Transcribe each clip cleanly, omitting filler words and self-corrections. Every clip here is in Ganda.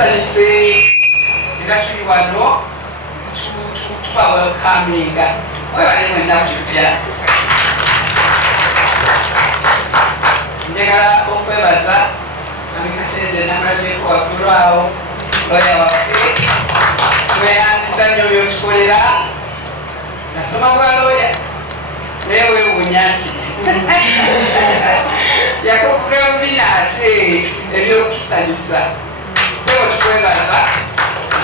tusanyuse nga tuli wano tuba welcominga webale mwenna kujja. Njagala okwebaza amikatende namulabyeko waggulu awo loya waffe weyanziza nnyo byotukolera nasoma bwa loya naye weewuunya nti yakokugambina ate ebyokusanyusa sebo tukwebaza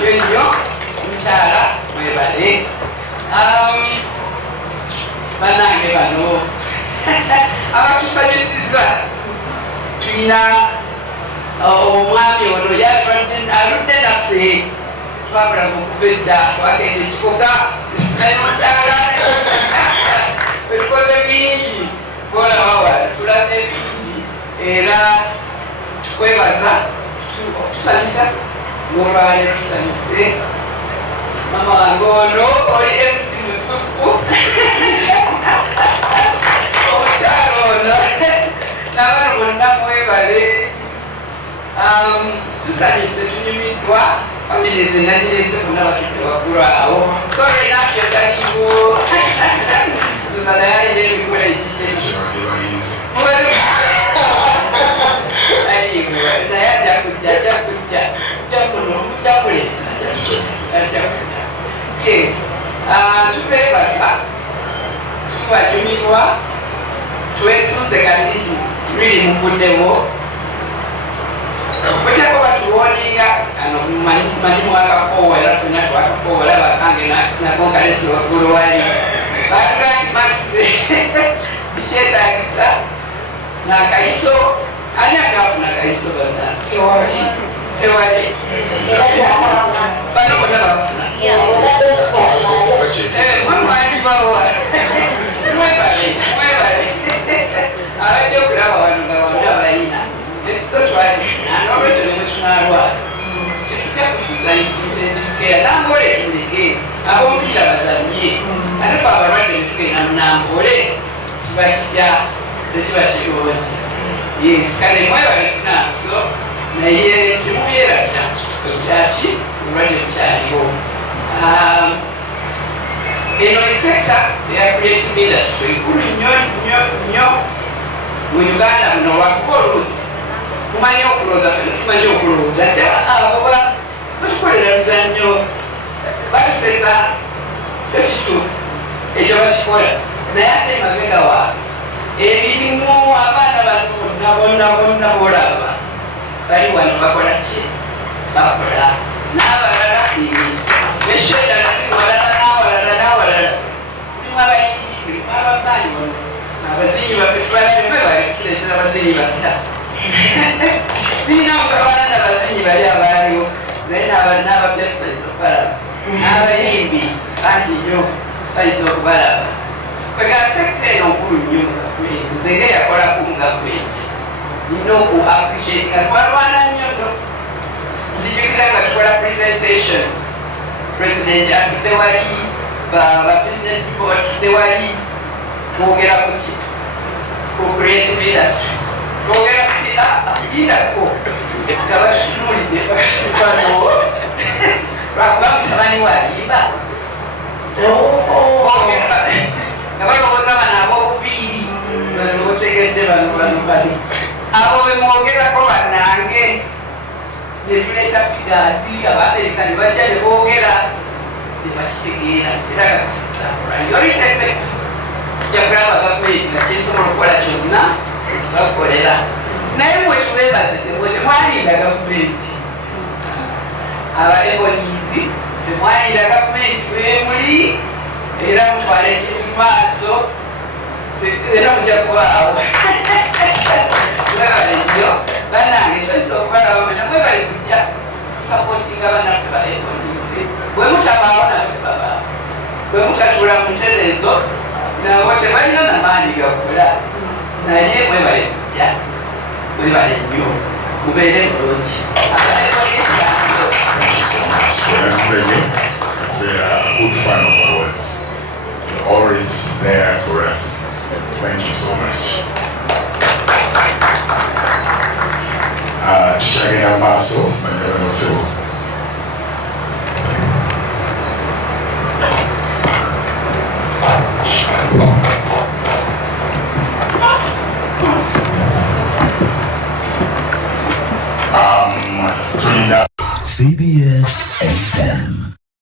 yo nnyo omukyala mwebale bannange bano abatusanyusiza tulina omwami ono aludde naffe twamulaga okuva edda twagenda ekibuga nayemukyala etukoze bingi bolabawala tulabe bingi era tukwebaza tusanyusa ng'olwaleero tusanyuse mama wange ono oli MC musuku omukyalo ono n'abantu bonna mwebale tusanyuse tunyumiddwa famirize nagirese bonna batudde waggulu awo sore nabyo taliwo tuzanayalina emikola egijje naye ajakujja yes tubebaza tubanyumirwa twesuuze kati lwiri muvuddewo kwetako batuwoninga ano mumanyimu akakoowa era fena twakakoowa ola bakange nakonkalesi waggulu wali batuga nti masize sikyetagisa nakayiso ani akafuna kayiso bana tewali bano bonna bafuna mwemwandibawa mwebale abajja okulaba wano nga wonna balina ekiso twalina n'olwekyo ne mwetunalwala tetujja kufuza intensivkeya nambole tuleke abomupiira bazanye ate fe abalwadde netugenda munambole kiba kitya tekiba kirungi yes kale mwebale tunaaso naye temubeerana ati olwadde bukyaliwo eno esekta eya creative industry nkulu nnyo mu Uganda muno lwakuba oluusi tumanyi okulooza tumanyi okulooza ate abo batukolera luzannyo batusesa kyo kituufu ekyo bakikola naye ate mabega waabwe ebirimu abaana bano bonna bolaba bali wano bakola ki bakola n'abalala nesho eddala ziwalala n'awalala mulimu abayimbi mulimu ababaani wano abazinyi baffe tubalabe bali tuleetera abazinyi baffe sirina mutabana n'abazinyi bali abaliwo naye n'ababya tusanyusa okubalaba n'abayimbi anti nnyo tusanyusa okubalaba kwega sekita eno nkulu nnyo mu gavumenti nze nga yakolako mu gavumenti nina oku appreciate nga twalwana nnyo no nzijukira nga tukola presentation president atudde wali ba business people batudde wali twogera ku ki ku creative industry twogera kuki yindako nga batutunulidde bano lwakuba mutabani walimba nga balowooza bano ab'obuviiri banobotegedde bano bali abo bemwogerako bannange netuleeta figaasi abamerika ne bajja ne boogera ne bakitegeera era nga kikisakola yolitesekta ja kulaba gavumenti nga kyesobola okukola kyonna ekibakolera naye mwetubeebaze temwalinda gavumenti aba ebonies temwalinda gavumenti bemuli era mutwala ekintu maaso era mujja kubaawo mwebale nnyo bannange nsanyusa okubalaba manya mwebale kujja kusapootinga bannaffe ba ebonies bwe mutabaawo nabo tebabaawo bwe mutatuula mu ntereezo nabo tebalina namaanyi gakola naye mwebale kujja mwebale nnyo mubeere bulungi They are a good fan of ours. They're always there for us. Thank you so much. tukyagenda mu maaso banyabano sebo